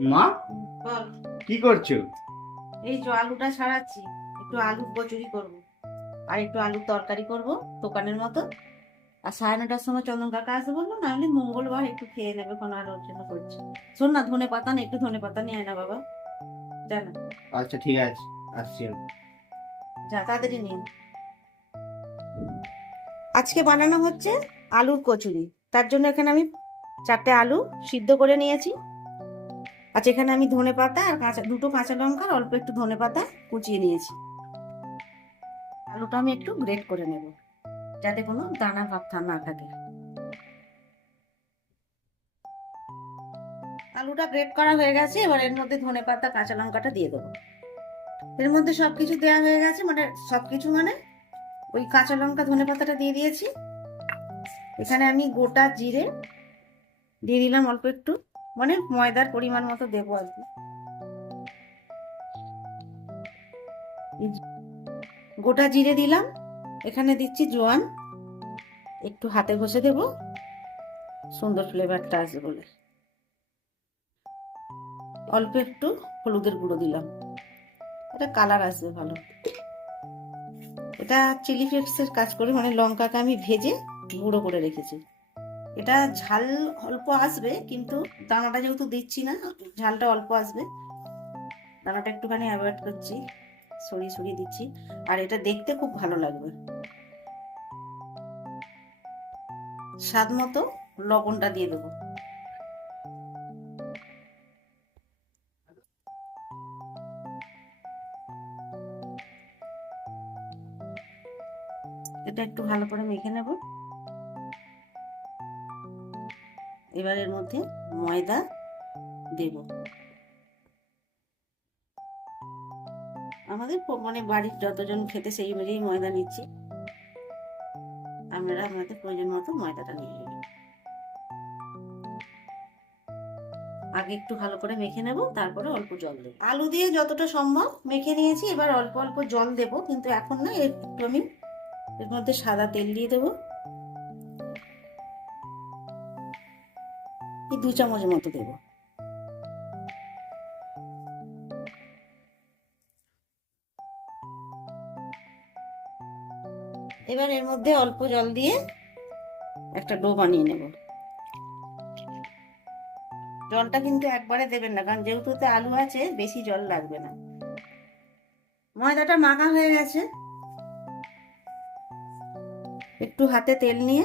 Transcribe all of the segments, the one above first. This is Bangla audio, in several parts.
মা? বল। কি করছ? এই যে আলুটা ছাড়াচ্ছি। একটু আলু কচুরি করব। আর একটু আলুর তরকারি করব দোকানের মতো। আর সাড়ে নটার সময় চন্দন কাকা আসবে বলল না হলে মঙ্গলবার একটু খেয়ে নেবে কোনো আর জন্য করছি। শোন না ধনে পাতা না একটু ধনে পাতা নিয়ে আয় না বাবা। জানা আচ্ছা ঠিক আছে আসছি যা তাড়াতাড়ি নিন আজকে বানানো হচ্ছে আলুর কচুরি। তার জন্য এখানে আমি চারটে আলু সিদ্ধ করে নিয়েছি। আচ্ছা এখানে আমি ধনে পাতা আর কাঁচা, দুটো কাঁচা লঙ্কা অল্প একটু ধনে পাতা কুচিয়ে নিয়েছি। আলুটা আমি একটু গ্রেট করে নেব, যাতে কোনো দানা ভাব না থাকে। আলুটা গ্রেট করা হয়ে গেছে, এবার এর মধ্যে ধনে পাতা, কাঁচা লঙ্কাটা দিয়ে দেবো। এর মধ্যে সবকিছু দেওয়া হয়ে গেছে মানে সবকিছু মানে ওই কাঁচা লঙ্কা, ধনে পাতাটা দিয়ে দিয়েছি। এখানে আমি গোটা জিরে দিয়ে দিলাম অল্প একটু। মানে ময়দার পরিমাণ মতো দেবো আর কি। গোটা জিরে দিলাম, এখানে দিচ্ছি জোয়ান, একটু হাতে ঘষে দেব, সুন্দর ফ্লেভারটা আসবে বলে। অল্প একটু হলুদের গুঁড়ো দিলাম, এটা কালার আসবে ভালো। এটা চিলি ফ্লেক্সের কাজ করে মানে লঙ্কাকে আমি ভেজে গুঁড়ো করে রেখেছি। এটা ঝাল অল্প আসবে, কিন্তু দানাটা যেহেতু দিচ্ছি না, ঝালটা অল্প আসবে। দানাটা একটুখানি অ্যাভয়েড করছি, সরিয়ে সরিয়ে দিচ্ছি, আর এটা দেখতে খুব ভালো লাগবে। স্বাদ মতো লবণটা দিয়ে দেবো। এটা একটু ভালো করে মেখে নেব। এবার এর মধ্যে ময়দা দেব। আমাদের মানে বাড়ির যতজন খেতে সেই অনুযায়ী ময়দা নিচ্ছি। আপনারা আপনাদের প্রয়োজন মতো ময়দাটা নিয়ে নেবেন আগে একটু ভালো করে মেখে নেব, তারপরে অল্প জল দেবো। আলু দিয়ে যতটা সম্ভব মেখে নিয়েছি, এবার অল্প অল্প জল দেব, কিন্তু এখন না একটু আমি এর মধ্যে সাদা তেল দিয়ে দেবো। এই দু চামচ মতো দেব। এবার এর মধ্যে অল্প জল দিয়ে একটা ডো বানিয়ে নেব। জলটা কিন্তু একবারে দেবেন না, কারণ যেহেতু আলু আছে, বেশি জল লাগবে না। ময়দাটা মাখা হয়ে গেছে। একটু হাতে তেল নিয়ে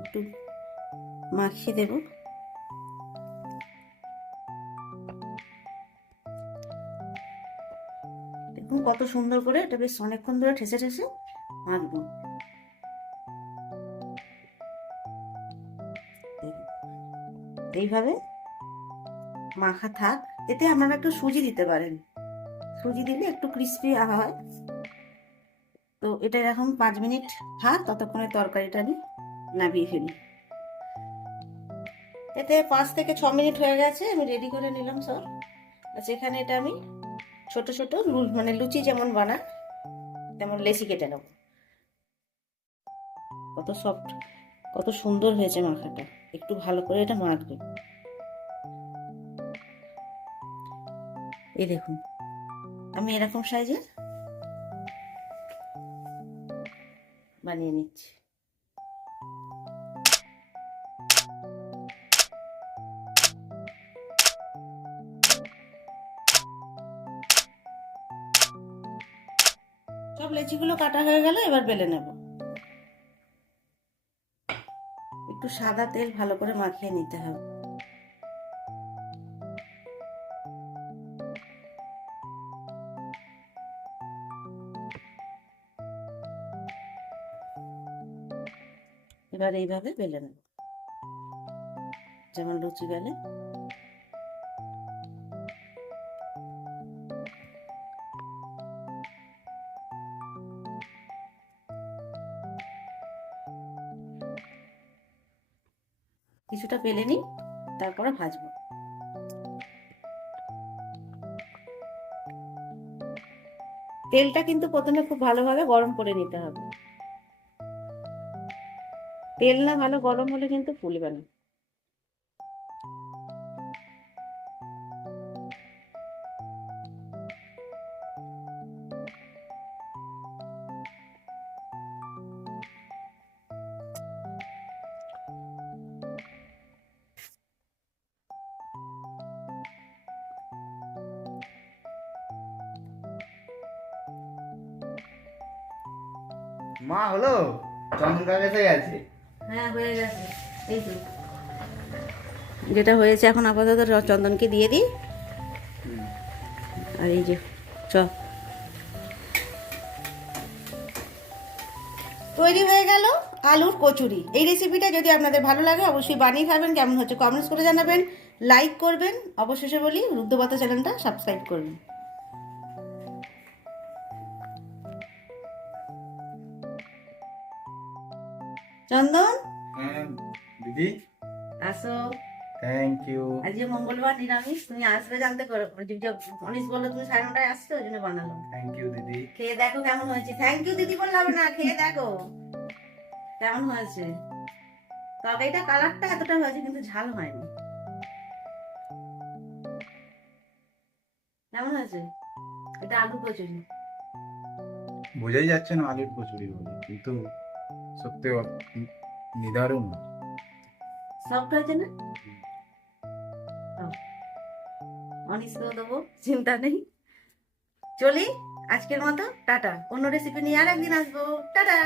একটু মাখিয়ে দেব। দেখুন কত সুন্দর করে। এটা বেশ অনেকক্ষণ ধরে ঠেসে ঠেসে মাখবো। এইভাবে মাখা থাক। এতে আপনারা একটু সুজি দিতে পারেন। সুজি দিলে একটু ক্রিস্পি হয়। তো এটা এখন পাঁচ মিনিট থাক, ততক্ষণে তরকারিটা আমি নামিয়ে ফেলি। এতে পাঁচ থেকে ছ মিনিট হয়ে গেছে, আমি রেডি করে নিলাম সব আচ্ছা এখানে এটা আমি ছোট ছোট মানে লুচি যেমন বানায়, তেমন লেচি কেটে নেব। কত সফট কত সুন্দর হয়েছে মাখাটা। একটু ভালো করে এটা মাখবে। এই দেখুন, আমি এরকম সাইজে বানিয়ে নিচ্ছি। সব লেচিগুলো কাটা হয়ে গেল, এবার বেলে নেব। একটু সাদা তেল ভালো করে মাখিয়ে নিতে হবে। এবার এইভাবে বেলে নেব। যেমন লুচি বেলে। কিছুটা পেলে নিই, তারপরে ভাজবো। তেলটা কিন্তু প্রথমে খুব ভালোভাবে গরম করে নিতে হবে। তেল না ভালো গরম হলে কিন্তু ফুলবে না। মা হলো? চন্দন গেছে। হ্যাঁ হয়ে গেছে। এই তো যেটা হয়েছে এখন আপাতত চন্দনকে দিয়ে দিই। আর এই যে চ। তৈরি হয়ে গেল আলুর কচুরি। এই রেসিপিটা যদি আপনাদের ভালো লাগে অবশ্যই বানিয়ে খাবেন। কেমন হচ্ছে কমেন্টস করে জানাবেন। লাইক করবেন। অবশেষে বলি রুদ্রপাতা চ্যানেলটা সাবস্ক্রাইব করবেন। চন্দন? হ্যাঁ দিদি। আসো। থ্যাংক ইউ আজকে মঙ্গলবার নিরামিষ তুমি আসবে জানতে করো অনিস বলল তুমি সাড়ে নটায় আসছো ওই জন্য বানালো। থ্যাংক ইউ দিদি। খেয়ে দেখো কেমন হয়েছে। থ্যাংক ইউ দিদি বললাম না খেয়ে দেখো। কেমন হয়েছে? তরকারিটা কালারটা এতটা হয়েছে কিন্তু ঝাল হয়নি। কেমন হয়েছে? এটা আলু কচুরি। বোঝাই যাচ্ছে না আলুর কচুরি বলে কিন্তু সত্যি নিদারুণ সবটা হয়েছে না অনিসকেও দেবো চিন্তা নেই চলি আজকের মতো টাটা অন্য রেসিপি নিয়ে আর একদিন আসব টাটা